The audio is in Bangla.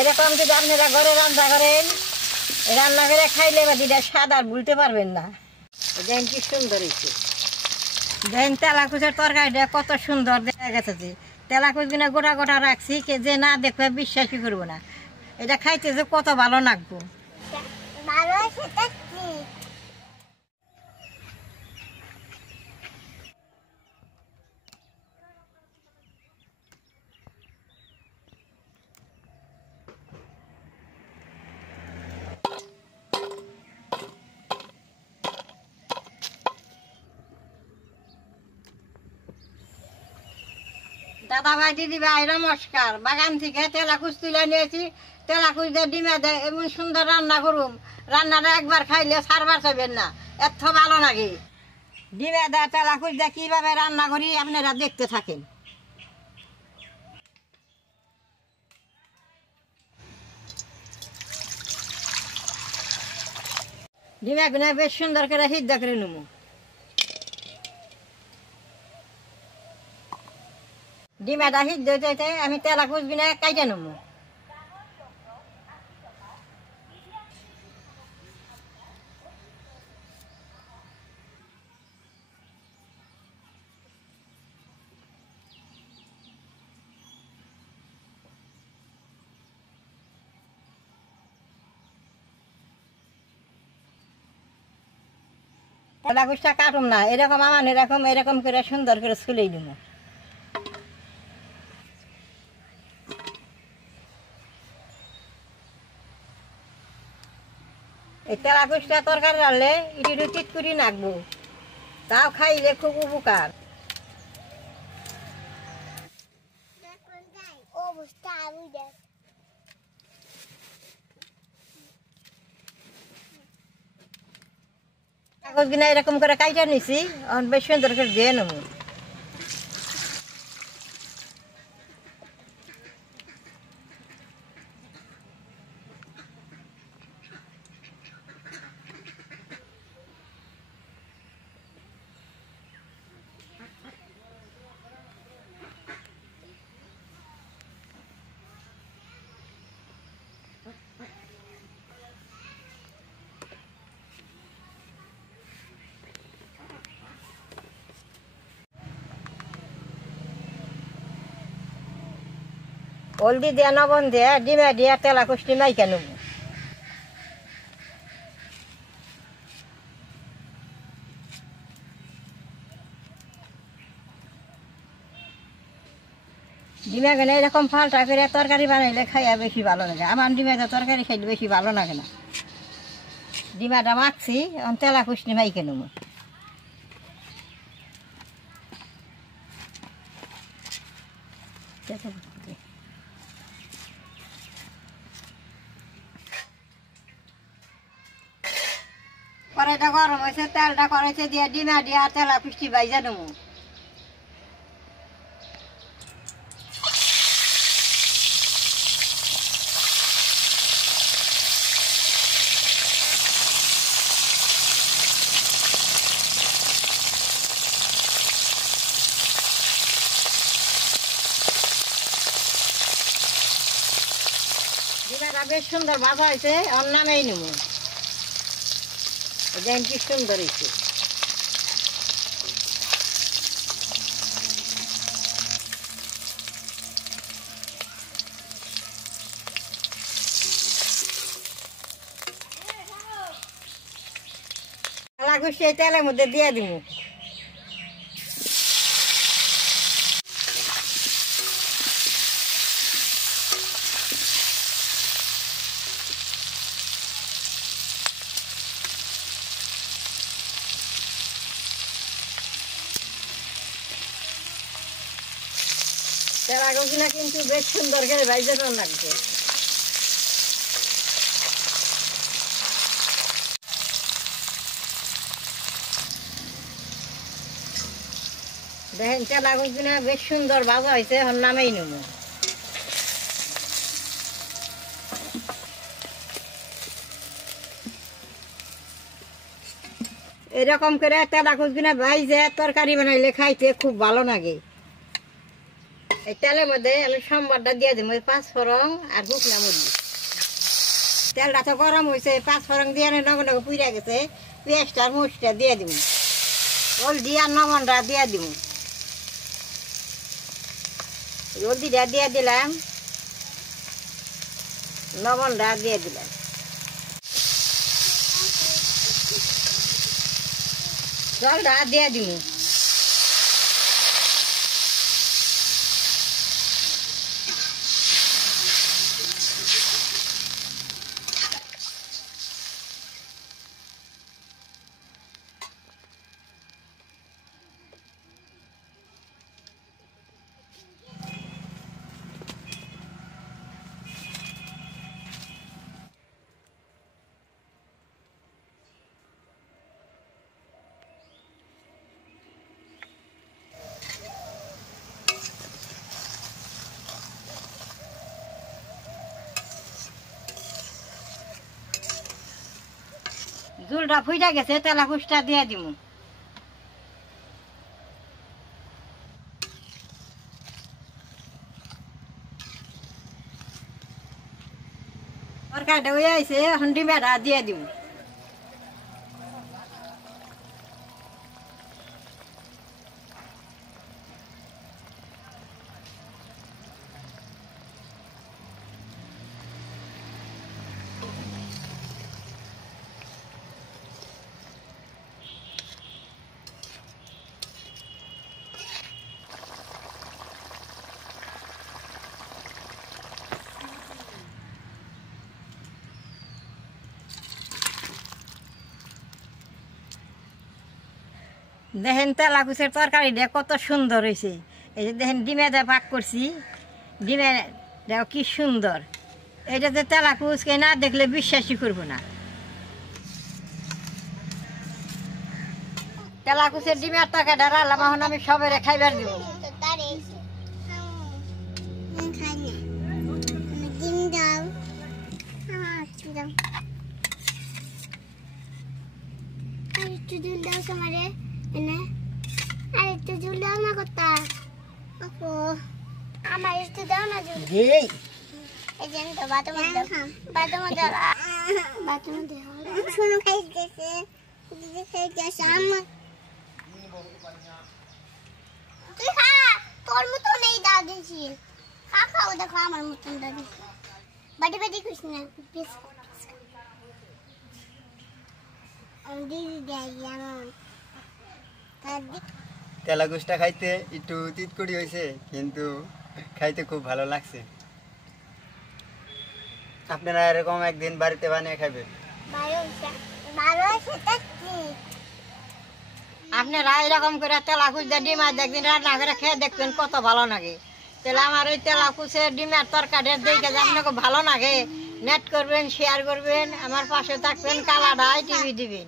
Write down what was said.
এরকম যদি আপনারা ঘরে রান্না করেন, রান্না করে খাইলে বাদিটা স্বাদ আর ভুলতে পারবেন না। দেখেন কি সুন্দর হয়েছে। দেখেন তেলাকুচের তরকারিটা কত সুন্দর দেখা গেছে। যে তেলাকুচ কিনা গোটা গোটা রাখছি, কে যে না দেখবে বিশ্বাসই করবো না। এটা খাইতে যে কত ভালো লাগবো। দাদা ভাই দিদি ভাই নমস্কার। বাগান থেকে তেলাকুচ তুলে নিয়েছি। তেলাকুচ দিয়ে ডিমে দেয় এমন সুন্দর রান্না করুম, রান্নাটা একবার খাইলে সারবার চাইবেন না, এত ভালো লাগে। ডিমে দেয় তেলাকুচ দিয়ে কীভাবে রান্না করি আপনারা দেখতে থাকেন। ডিমে গুনে বেশ সুন্দর করে সিদ্ধ করে নেব। ডিমাটা সিদ্ধ হইতে আমি তেলাকুচ গুনে কাইটে নেব। তেলাকুচটা কাটুম না, এরকম আমার এরকম এরকম করে সুন্দর করে ছুলেই নেব। এই তেলাকুচটা তরকারি রাখলে একটু চিটকুটি নাকবো, তাও খাইলে খুব উপকার। কাগজ কিনা এরকম করে কাইটা নিছি, বেশ সুন্দর করে দিয়ে নেব। হলদি দিয়া লবণ দিয়া ডিমে দিয়া তেলাকুচটি মাইকা নেব। ডিমে গেলে এরকম ফালটা করে তরকারি বানাইলে খাইয়া বেশি ভালো লাগে। আমার ডিমেটা তরকারি খাইলে বেশি ভালো লাগে না। ডিমাটা মাখছি, তেলাকুচটি মাইকে নেব। কড়াইটা গরম হয়েছে, তেলটা কড়াইতে দিয়ে ডিমা দিয়ে তেলাকুচটি ভাইজা নেব। ডিমাটা বেশ সুন্দর ভাজা হয়েছে, ওর নামেই নেব। দেখেন কি সুন্দর হয়েছে। তেলাকুচটি এই তেলের মধ্যে দিয়ে দিব। তেলাকুচটা কিন্তু বেশ সুন্দর করে ভাইজা লাগছে। দেখেন তেলাকুচটা বেশ সুন্দর ভাজা হয়েছে, ওর নামেই নেব। এরকম করে তেলাকুচটা ভাইজা তরকারি বানাইলে খাইতে খুব ভালো লাগে। এই তেলের মধ্যে আমি সম্বারটা দিয়ে দিব, 5 ফোড়ন আর শুকনা মরিচ। তেলটা তো গরম হয়েছে, 5 ফোড়ন দিয়ে নগ নগ পুড়ে গেছে, পেঁয়াজটা আর মরিচটা দিয়ে দিব, হলদি আর লবণটা দিয়ে দিব। হলদিটা দিয়ে দিলাম, লবণটা দিয়ে দিলাম, জলটা দিয়ে দিব। ঝুলটা ফুইটা গেছে, তেলা কুচটা দিয়ে দিব। তরকারিটা হয়ে আইছে, এখন ডিমটা দিয়ে দিব। দেখেন তেলা কুচের তরকারিটা কত সুন্দর হয়েছে। এই যে দেখেন ডিমে দিয়ে পাক করছি, ডিমে দেখো কি সুন্দর। এটাতে তেলা কুচকে না দেখলে বিশ্বাসই করবো না। তেলা কুচের ডিমের তরকারিটা রান্নাম, এখন আমি সবাই খাইবার দিব। তোর মতো নেই দাদি, খা খাও, দেখো আমার মতন দাদি। বাটি বাটি করিস না, তেলা গুষ্টা খাইতে একটু তিতকুড়ি হয়েছে, কিন্তু খাইতে খুব ভালো লাগছে। আপনারা এরকম একদিন বাড়িতে বানিয়ে খাবেন। আপনারা এরকম করে তেলা কুচ দিয়ে ডিম একদিন রান্না করে খেয়ে দেখবেন কত ভালো লাগে। তাহলে আমার ওই তেলা কুচের ডিমের তরকারি দেখে যে আপনাকে ভালো লাগে, নেট করবেন, শেয়ার করবেন, আমার পাশে থাকবেন, কালাডায় টিভি দিবেন।